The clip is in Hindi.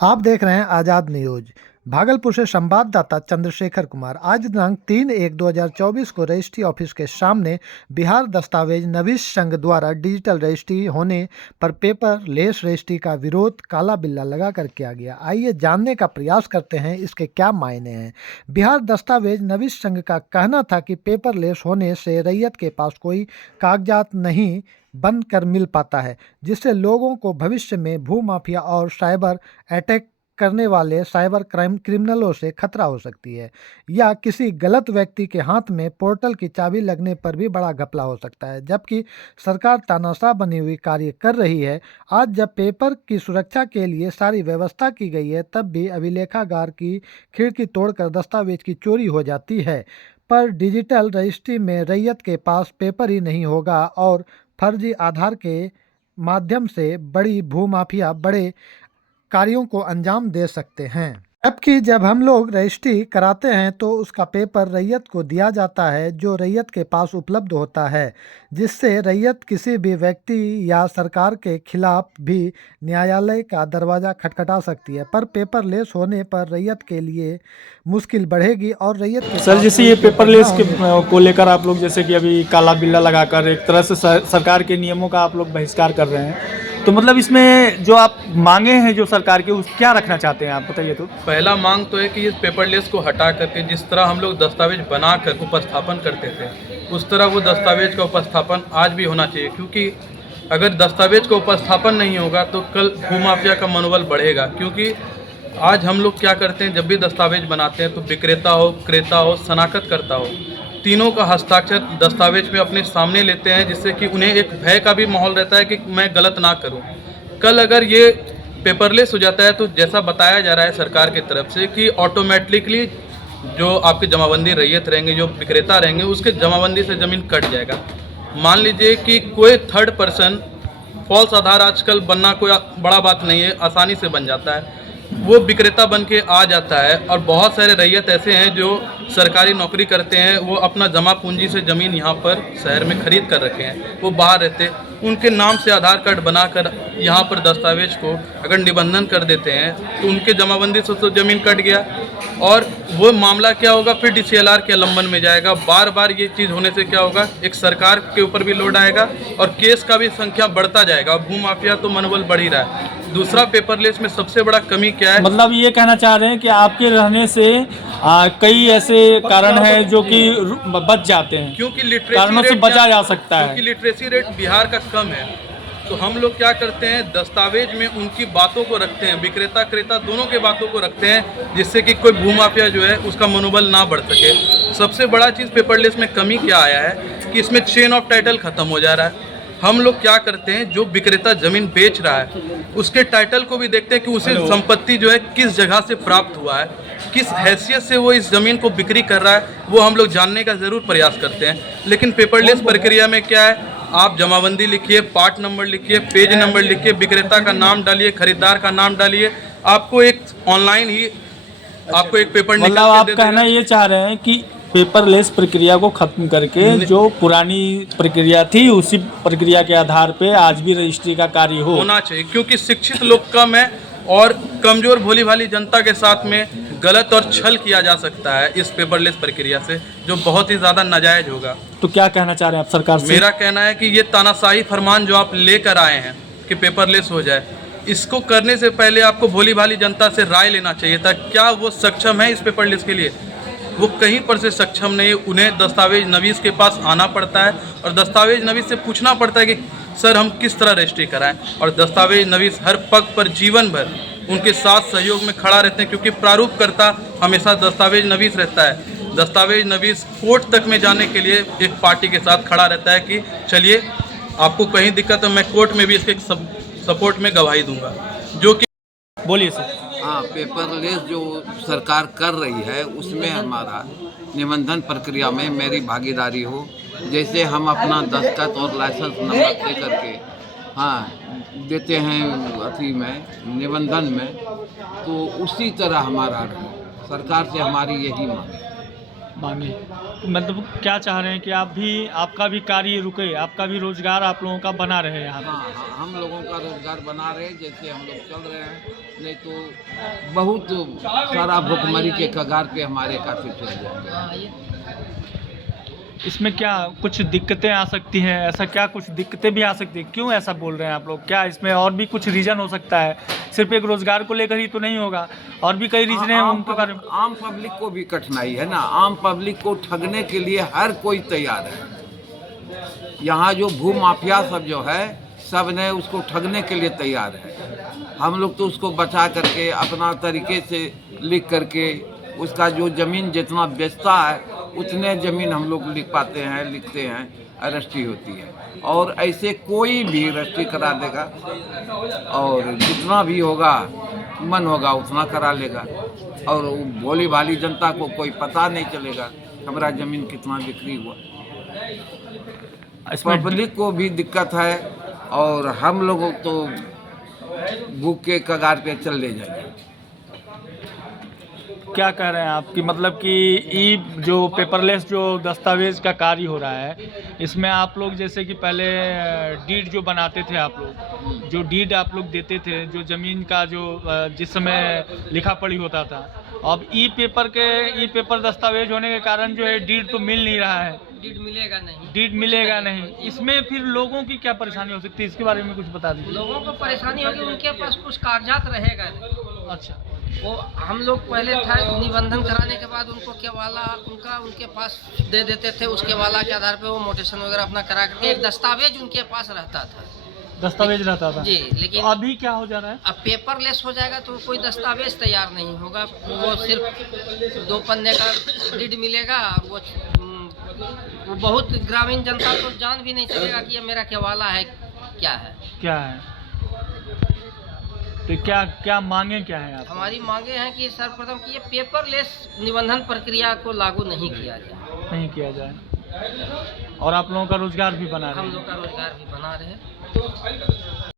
आप देख रहे हैं आज़ाद न्यूज। भागलपुर से संवाददाता चंद्रशेखर कुमार। आज दिनांक 3/1/2024 को रजिस्ट्री ऑफिस के सामने बिहार दस्तावेज नवीस संघ द्वारा डिजिटल रजिस्ट्री होने पर पेपर लेस रजिस्ट्री का विरोध काला बिल्ला लगाकर किया गया। आइए जानने का प्रयास करते हैं इसके क्या मायने हैं। बिहार दस्तावेज नवीस संघ का कहना था कि पेपर लेस होने से रैयत के पास कोई कागजात नहीं बन कर मिल पाता है, जिससे लोगों को भविष्य में भूमाफिया और साइबर अटैक करने वाले साइबर क्राइम क्रिमिनलों से खतरा हो सकती है, या किसी गलत व्यक्ति के हाथ में पोर्टल की चाबी लगने पर भी बड़ा घपला हो सकता है। जबकि सरकार तानाशाह बनी हुई कार्य कर रही है। आज जब पेपर की सुरक्षा के लिए सारी व्यवस्था की गई है, तब भी अभिलेखागार की खिड़की तोड़कर दस्तावेज की चोरी हो जाती है। पर डिजिटल रजिस्ट्री में रैयत के पास पेपर ही नहीं होगा और फर्जी आधार के माध्यम से बड़ी भूमाफिया बड़े कार्यों को अंजाम दे सकते हैं। जबकि जब हम लोग रजिस्ट्री कराते हैं तो उसका पेपर रैयत को दिया जाता है, जो रैयत के पास उपलब्ध होता है, जिससे रैयत किसी भी व्यक्ति या सरकार के खिलाफ भी न्यायालय का दरवाज़ा खटखटा सकती है। पर पेपरलेस होने पर रैयत के लिए मुश्किल बढ़ेगी और रैयत के सर, पास जैसे कोई ये पेपर पेपरलेस न के होने को लेकर आप लोग जैसे कि अभी काला बिल्ला लगाकर एक तरह से सरकार के नियमों का आप लोग बहिष्कार कर रहे हैं, तो मतलब इसमें जो आप मांगे हैं जो सरकार के, उस क्या रखना चाहते हैं आप बताइए। तो पहला मांग तो है कि इस पेपरलेस को हटा करके जिस तरह हम लोग दस्तावेज बनाकर उपस्थापन करते थे, उस तरह वो दस्तावेज का उपस्थापन आज भी होना चाहिए। क्योंकि अगर दस्तावेज का उपस्थापन नहीं होगा तो कल भूमाफिया का मनोबल बढ़ेगा। क्योंकि आज हम लोग क्या करते हैं, जब भी दस्तावेज बनाते हैं तो विक्रेता हो, क्रेता हो, शनाख्त करता हो, तीनों का हस्ताक्षर दस्तावेज में अपने सामने लेते हैं, जिससे कि उन्हें एक भय का भी माहौल रहता है कि मैं गलत ना करूं। कल अगर ये पेपरलेस हो जाता है तो जैसा बताया जा रहा है सरकार की तरफ से कि ऑटोमेटिकली जो आपके जमाबंदी रैयत रहेंगे, जो विक्रेता रहेंगे, उसके जमाबंदी से ज़मीन कट जाएगा। मान लीजिए कि कोई थर्ड पर्सन, फॉल्स आधार आजकल बनना कोई बड़ा बात नहीं है, आसानी से बन जाता है, वो विक्रेता बन के आ जाता है। और बहुत सारे रैयत ऐसे हैं जो सरकारी नौकरी करते हैं, वो अपना जमा पूंजी से ज़मीन यहाँ पर शहर में खरीद कर रखे हैं, वो बाहर रहते, उनके नाम से आधार कार्ड बनाकर यहाँ पर दस्तावेज को अगर निबंधन कर देते हैं तो उनके जमाबंदी से तो ज़मीन कट गया। और वो मामला क्या होगा, फिर DCLR के लंबन में जाएगा। बार बार ये चीज़ होने से क्या होगा, एक सरकार के ऊपर भी लोड आएगा और केस का भी संख्या बढ़ता जाएगा। भूमाफिया तो मनोबल बढ़ ही रहा है। दूसरा, पेपरलेस में सबसे बड़ा कमी क्या है, मतलब ये कहना चाह रहे हैं कि आपके रहने से कई ऐसे कारण हैं जो कि बच जाते हैं, क्योंकि कारणों से बचा जा सकता है। क्योंकि लिटरेसी रेट बिहार का कम है, तो हम लोग क्या करते हैं, दस्तावेज में उनकी बातों को रखते हैं, विक्रेता क्रेता दोनों के बातों को रखते हैं, जिससे कि कोई भूमाफिया जो है उसका मनोबल ना बढ़ सके। सबसे बड़ा चीज़ पेपरलेस में कमी क्या आया है कि इसमें चेन ऑफ टाइटल खत्म हो जा रहा है। हम लोग क्या करते हैं, जो विक्रेता जमीन बेच रहा है उसके टाइटल को भी देखते हैं कि उसे संपत्ति जो है किस जगह से प्राप्त हुआ है, किस हैसियत से वो इस ज़मीन को बिक्री कर रहा है, वो हम लोग जानने का ज़रूर प्रयास करते हैं। लेकिन पेपरलेस प्रक्रिया में क्या है, आप जमाबंदी लिखिए, पार्ट नंबर लिखिए, पेज नंबर लिखिए, विक्रेता का नाम डालिए, खरीदार का नाम डालिए, आपको एक ऑनलाइन ही आपको एक पेपर निकल मतलब के आप दे कहना देगा। ये चाह रहे हैं कि पेपरलेस प्रक्रिया को खत्म करके जो पुरानी प्रक्रिया थी उसी प्रक्रिया के आधार पे आज भी रजिस्ट्री का कार्य होना चाहिए। क्योंकि शिक्षित लोग कम है और कमज़ोर भोली भाली जनता के साथ में गलत और छल किया जा सकता है इस पेपरलेस प्रक्रिया से, जो बहुत ही ज़्यादा नाजायज़ होगा। तो क्या कहना चाह रहे हैं आप सरकार से? मेरा कहना है कि ये तानाशाही फरमान जो आप लेकर आए हैं कि पेपरलेस हो जाए, इसको करने से पहले आपको भोली भाली जनता से राय लेना चाहिए था। क्या वो सक्षम है इस पेपरलेस के लिए? वो कहीं पर से सक्षम नहीं है। उन्हें दस्तावेज नवीस के पास आना पड़ता है और दस्तावेज नवीस से पूछना पड़ता है कि सर हम किस तरह रजिस्ट्री कराएं, और दस्तावेज नवीस हर पग पर जीवन भर उनके साथ सहयोग में खड़ा रहते हैं, क्योंकि प्रारूपकर्ता हमेशा दस्तावेज नवीस रहता है। दस्तावेज नवीस कोर्ट तक में जाने के लिए एक पार्टी के साथ खड़ा रहता है कि चलिए आपको कहीं दिक्कत है, मैं कोर्ट में भी इसके सपोर्ट में गवाही दूंगा, जो कि बोलिए सर। हाँ, पेपरलेस जो सरकार कर रही है उसमें हमारा निबंधन प्रक्रिया में मेरी भागीदारी हो। जैसे हम अपना दस्तखत और लाइसेंस नंबर दे करके देते हैं अथी में निबंधन में, तो उसी तरह हमारा रहे। सरकार से हमारी यही मांग है। मांगे। मतलब क्या चाह रहे हैं कि आपका भी कार्य रुके, आपका भी रोजगार आप लोगों का बना रहे यहाँ पे? हाँ हाँ, हम लोगों का रोजगार बना रहे, जैसे हम लोग चल रहे हैं, नहीं तो बहुत सारा भुखमरी के कगार पे हमारे काफी चल जाएंगे। इसमें क्या कुछ दिक्कतें आ सकती हैं? ऐसा क्या कुछ दिक्कतें भी आ सकती हैं? क्यों ऐसा बोल रहे हैं आप लोग? क्या इसमें और भी कुछ रीज़न हो सकता है? सिर्फ एक रोजगार को लेकर ही तो नहीं होगा, और भी कई रीजन हैं उनके बारे में। आम पब्लिक को भी कठिनाई है ना, आम पब्लिक को ठगने के लिए हर कोई तैयार है। यहाँ जो भू माफिया सब जो है, सब ने उसको ठगने के लिए तैयार है। हम लोग तो उसको बचा करके अपना तरीके से लिख करके, उसका जो ज़मीन जितना बेचता है उतने ज़मीन हम लोग लिख पाते हैं, लिखते हैं, रजिस्ट्री होती है। और ऐसे कोई भी रजिस्ट्री करा देगा, और जितना भी होगा मन होगा उतना करा लेगा, और भोली भाली जनता को कोई पता नहीं चलेगा हमारा ज़मीन कितना बिक्री हुआ। इसमें पब्लिक को भी दिक्कत है, और हम लोग तो भूख के कगार पे चल ले जाएंगे। क्या कह रहे हैं आप कि मतलब कि ई जो पेपरलेस जो दस्तावेज का कार्य हो रहा है, इसमें आप लोग जैसे कि पहले डीड जो बनाते थे, आप लोग जो डीड आप लोग देते थे, जो ज़मीन का जो जिस समय लिखा पढ़ी होता था, अब ई पेपर दस्तावेज होने के कारण जो है डीड तो मिल नहीं रहा है। डीड मिलेगा नहीं। इसमें फिर लोगों की क्या परेशानी हो सकती है, इसके बारे में कुछ बता दीजिए। लोगों को परेशानी होगी, उनके पास कुछ कागजात रहेगा नहीं। अच्छा, वो हम लोग पहले था निबंधन कराने के बाद उनको केवाला उनके पास दे देते थे, उसके वाला के आधार पे वो मोटेशन वगैरह अपना करा करके एक दस्तावेज उनके पास रहता था। दस्तावेज रहता था जी, लेकिन तो अभी क्या हो जा रहा है? अब पेपरलेस हो जाएगा तो कोई दस्तावेज तैयार नहीं होगा। वो सिर्फ 2 पन्ने का डीड मिलेगा, और वो बहुत ग्रामीण जनता तो जान भी नहीं सकेगा कि ये मेरा केवाला है क्या है। तो क्या मांगे क्या है आप? हमारी मांगे हैं कि सर्वप्रथम कि ये पेपरलेस निबंधन प्रक्रिया को लागू नहीं किया जाए, और आप लोगों का रोजगार भी बना रहे हम हैं। लोग का रोजगार भी बना रहे।